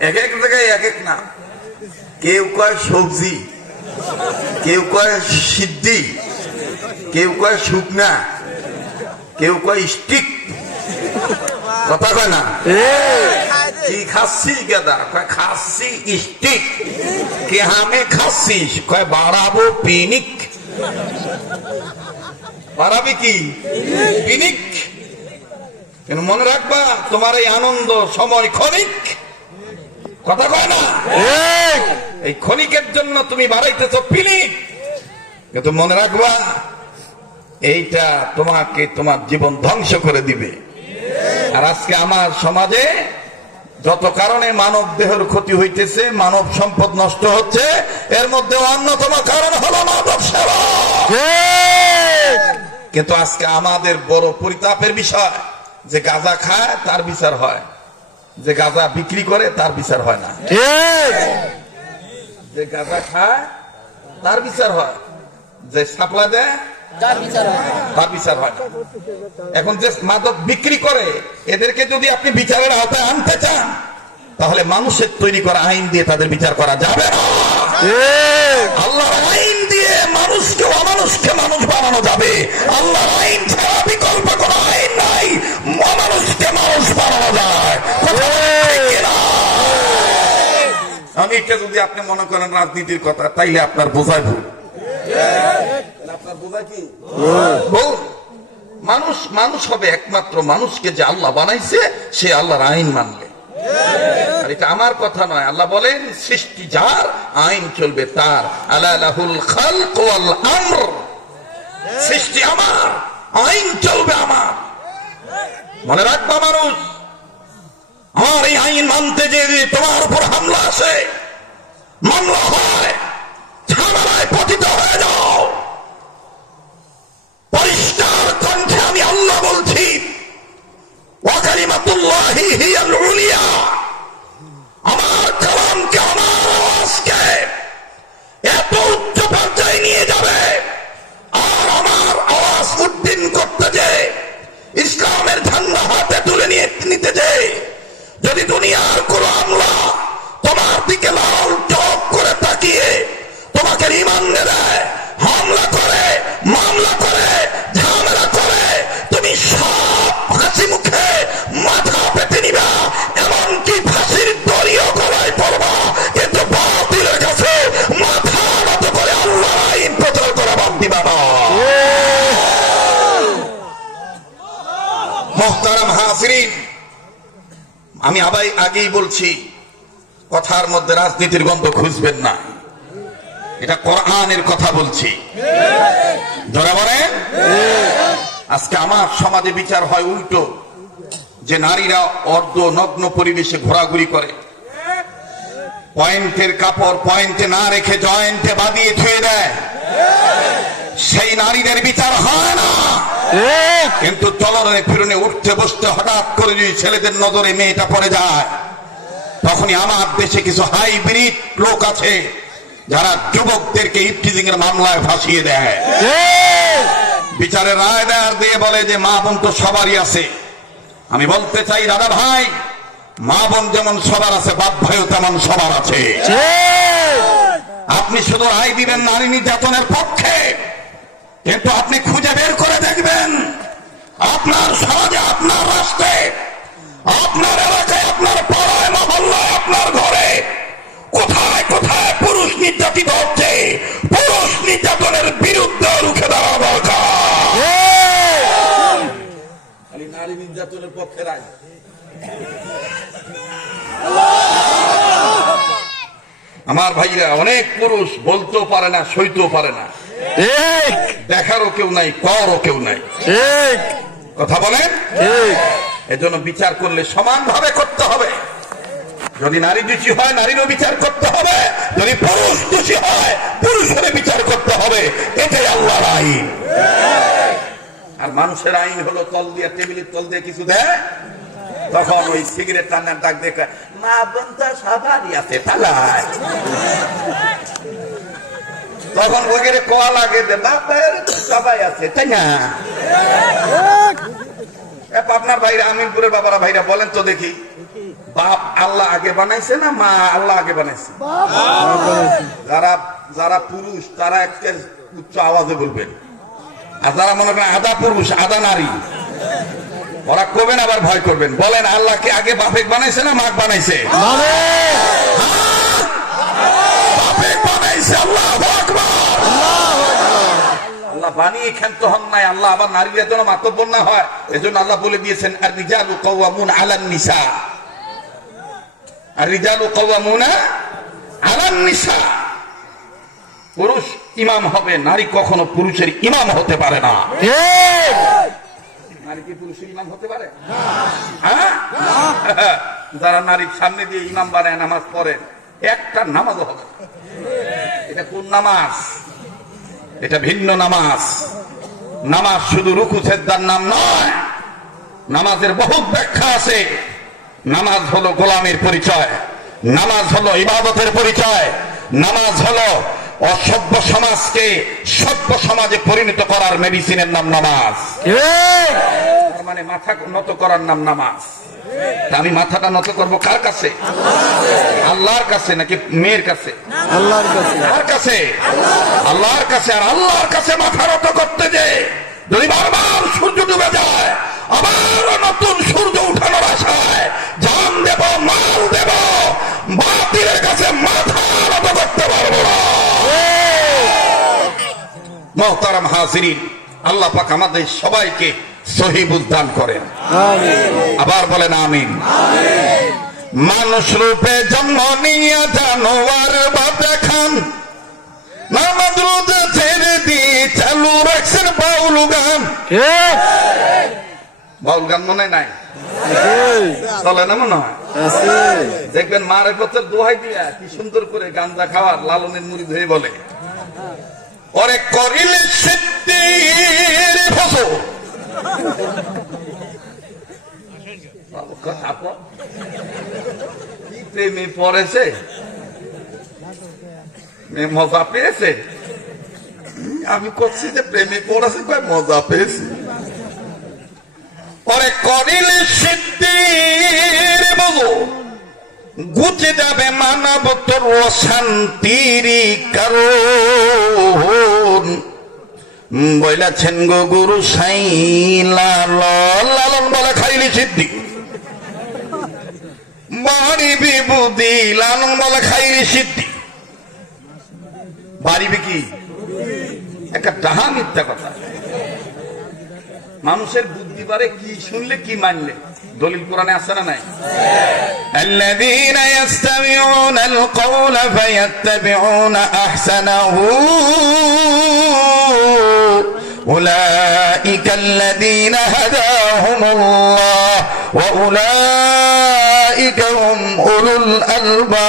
এক এক জায়গায় এক এক নাম। কেউ কয় সবজি, কেউ কয় সিদ্ধি, কেউ কয় শুকনা, কেউ কয় স্টিক। কথা কয় না? কি খাচ্ছিস গেদা? কয় খাচ্ছি স্টিক। কে হামে খাচ্ছিস? কয় বাড়াবো পিনিক। বাড়াবি কি? পিনিক। কিন্তু মনে রাখবা তোমার এই আনন্দ সময় ক্ষণিক। কথা কয় না? এই ক্ষণিকের জন্য তুমি বাড়াইতেছ পিনিক, কিন্তু মনে রাখবা এইটা তোমাকে তোমার জীবন ধ্বংস করে দিবে। আর আজকে আমার সমাজে যত কারণে মানব দেহের ক্ষতি হইতেছে, মানব সম্পদ নষ্ট হচ্ছে, এর মধ্যে অন্যতম কারণ হলো মাদক সেবন। কিন্তু আজকে আমাদের বড় পরিতাপের বিষয় যে গাঁজা খায় তার বিচার হয়, যে গাঁজা বিক্রি করে তার বিচার হয় না। যে গাঁজা খায় তার বিচার হয়, যে সাপ্লাই দেয় তার বিচার হয় না। এখন যে মাদক বিক্রি করে এদেরকে যদি আপনি বিচারের আওতায় আনতে চান, তাহলে মানুষের তৈরি করা আইন দিয়ে তাদের বিচার করা যাবে না। আল্লাহর আইন দিয়ে মানুষকে অমানুষকে মানুষ বানানো যাবে। আল্লাহর আইন ছাড়া বিকল্প কোনো আইন নাই। অমানুষকে মানুষ বানানো যায়। আমি এটা যদি আপনি মনে করেন রাজনীতির কথা, তাইলে আপনার বোঝায় ভুল। আপনার বোঝা কি ভুল? মানুষ মানুষ হবে একমাত্র মানুষকে যে আল্লাহ বানাইছে সে আল্লাহর আইন মানবে। আর এটা আমার কথা নয়, আল্লাহ বলেন সৃষ্টি যার, আইন চলবে তার। আলা লাহুল খালক ওয়াল আমর। সৃষ্টি আমার, আইন চলবে আমার। মনে রাখবা মানুষ, আমার এই আইন মানতে যে তোমার উপর হামলা আসে, মামলা হয়, ঝামেলায় পতিত হয়ে যাও, পরিষ্কার কণ্ঠে আমি আল্লাহ বলছি, ওয়া কালিমাতুল্লাহি হিয়াল উলিয়া। আমার কালামকে, আমার আওয়াজকে এত উচ্চ পর্যায়ে নিয়ে যাবে, আর আমার আওয়াজ উদ্দিন করতে যে ইসলামের ঝান্ডা হাতে তুলে নিতে যে যদি দুনিয়ার কোন আমলা তোমার দিকে লাল চোখ করে তাকিয়ে তোমাকে রিমান্ডে দেয়, হামলা করে, মামলা করে, ঝামেলা করে, তুমি সব হাসি মুখে মাথা পেতে নিবা, এমনকি ফাঁসির দড়িও গলায় পড়বা, কিন্তু বাতিলের কাছে মাথা নত করে আল্লাহর আইন প্রচার করা বাদ দিবা না। মুহতারাম হাজিরিন, আমি আগেই বলছি, কথার মধ্যে রাজনীতির গন্ধ খুঁজবেন না। এটা কোরআনের কথা বলছি। ধরে বলেন, আজকে আমার সমাজে বিচার হয় উল্টো, যে নারীরা অর্ধ নগ্ন পরিবেশে ঘোরাঘুরি করে, পয়েন্টের কাপড় পয়েন্টে না রেখে জয়েন্টে বাঁধিয়ে ছুঁয়ে দেয়, সেই নারীদের বিচার হয় না। কিন্তু চলনে ফিরনে উঠতে বসতে হঠাৎ করে যদি ছেলেদের নজরে মেয়েটা পড়ে যায়, তখনই আমার দেশে কিছু হাইব্রিড লোক আছে যারা যুবকদেরকে ইফটিজিং এর মামলায় ফাঁসিয়ে দেয়। বিচারের রায় দেয়ার দিয়ে বলে যে মা বোন তো সবারই আছে। আমি বলতে চাই দাদা ভাই, মা বোন যেমন সবার আছে, বাপ ভাইও তেমন সবার আছে। আপনি শুধু রায় দিবেন নারী নির্যাতনের পক্ষে, কিন্তু আপনি খুঁজে বের করে দেখবেন আপনার সমাজে, আপনার রাষ্ট্রে, আপনার এলাকায়, আপনার পাড়ায়, মহল্লায়, আপনার ঘরে কোথায় কোথায় পুরুষ নির্যাতিত হচ্ছে। পুরুষ নির্যাতনের বিরুদ্ধে রুখে দেওয়া দরকার। নারী নির্যাতনের পক্ষে রায়। আমার ভাইরা, অনেক পুরুষ বলতেও পারে না, সইতেও পারে না, দেখারও কেউ নাই, করও কেউ নাই। কথা বলেন। এজন্য বিচার করলে সমানভাবে করতে হবে। যদি নারী দোষী হয় নারীরও বিচার করতে হবে, যদি পুরুষ দোষী হয় পুরুষের বিচার করতে হবে। এটাই আল্লাহর আইন। আর মানুষের আইন হলো তল দিয়ে, টেবিলের তল দিয়ে কিছু দেয়, তখন ওই সিগারেট টানার ডাক দেখে মা বোন তো সবারই আছে তালায়, তখন ওইখানে কোয়া লাগে যে বাপের সবাই আছে, তাই না? আপনার ভাইরা, আমিনপুরের বাবারা ভাইরা বলেন তো দেখি, বাপ আল্লাহ আগে বানাইছে না মা আল্লাহ আগে বানাইছে? যারা যারা পুরুষ তারা একটা উচ্চ আওয়াজে বলবেন, আর যারা মনে করেন আধা পুরুষ আধা নারী ওরা কবেন আবার ভয় করবেন। বলেন আল্লাহকে আগে বাপেক বানাইছে না মাক বানাইছে? বাপেক বানাইছে। আল্লাহু আকবার। আল্লাহ বানিয়ে ক্ষান্ত হন নাই। আল্লাহ আবার নারীরা যেন মাতব্বর না হয় এজন্য আল্লাহ বলে দিয়েছেন আর রিজালু কাওয়ামুন আলান নিসা, আর রিজালু কাওয়ামুনা আলান নিসা। পুরুষ ইমাম হবে, নারী কখনো পুরুষের ইমাম হতে পারে না। নারী কি পুরুষের ইমাম হতে পারে? হ্যাঁ, যারা নারীর সামনে দিয়ে ইমাম বানায় নামাজ পড়েন একটা নামাজও হবে। এটা কোন নামাজ? এটা ভিন্ন নামাজ। নামাজ শুধু রুকু সেজদার নাম নয়, নামাজের বহুত ব্যাখ্যা আছে। নামাজ হলো গোলামের পরিচয়, নামাজ হলো ইবাদতের পরিচয়, নামাজ হলো অসভ্য সমাজকে সভ্য সমাজে পরিণত করার মেডিসিনের নাম নামাজ। তার মানে মাথা নত করার নাম নামাজ। আমি মাথাটা নত করবো কার কাছে? আল্লাহর কাছে নাকি মেয়ের কাছে? আল্লাহর কাছে। কার কাছে? আল্লাহর কাছে। আর আল্লাহর কাছে মাথা নত করতে যে যদি বারবার সূর্য ডুবে যায় আবার নতুন সূর্য উঠানোর আশায় জান দেব মাল দেব, বাতিলের কাছে মাথা নত করতে পারবো না। মুহতারাম হাজিরিন, আল্লাহ পাক আমাদের সবাইকে সহি বুঝ দান করেন। আবার বলেন আমিন। মানুষ রূপে জন্ম নিয়ে জানোয়ার বাপে খান, নামাজ রোজা ছেড়ে দিয়ে চালু রাখছেন বাউল গান। বাউল গান মনে নাই? চলে না মনে হয়? দেখবেন মারে পথের দোহাই দিয়া কি সুন্দর করে গাঞ্জা খাওয়ার লালনের মুড়ি ধরে বলে ওরে করিলে সিদ্ধির ফসল। কি প্রেমে পড়েছে, মজা পেয়েছে। আমি করছি যে প্রেমে পড়েছে, কয় মজা পেয়েছি। ওরে করিলে সিদ্ধির বলো গুছে যাবে মানব তোর শান্তির কারণ। বইলাছেন গো গুরু সাই লালন বলে খাইলি সিদ্ধি, বাড়ি বিবুদি লালন বলে খাইলি সিদ্ধি। বাড়িবে কি? একটা ডাহা মিথ্যা কথা। মানুষের বুদ্ধি বাড়ে কি শুনলে কি মানলে। দলিল কোরআনে আছে না নাই? الذين يستمعون القول فيتبعون احسنه اولئك الذين هداهم الله واولئك هم اولو الالباب.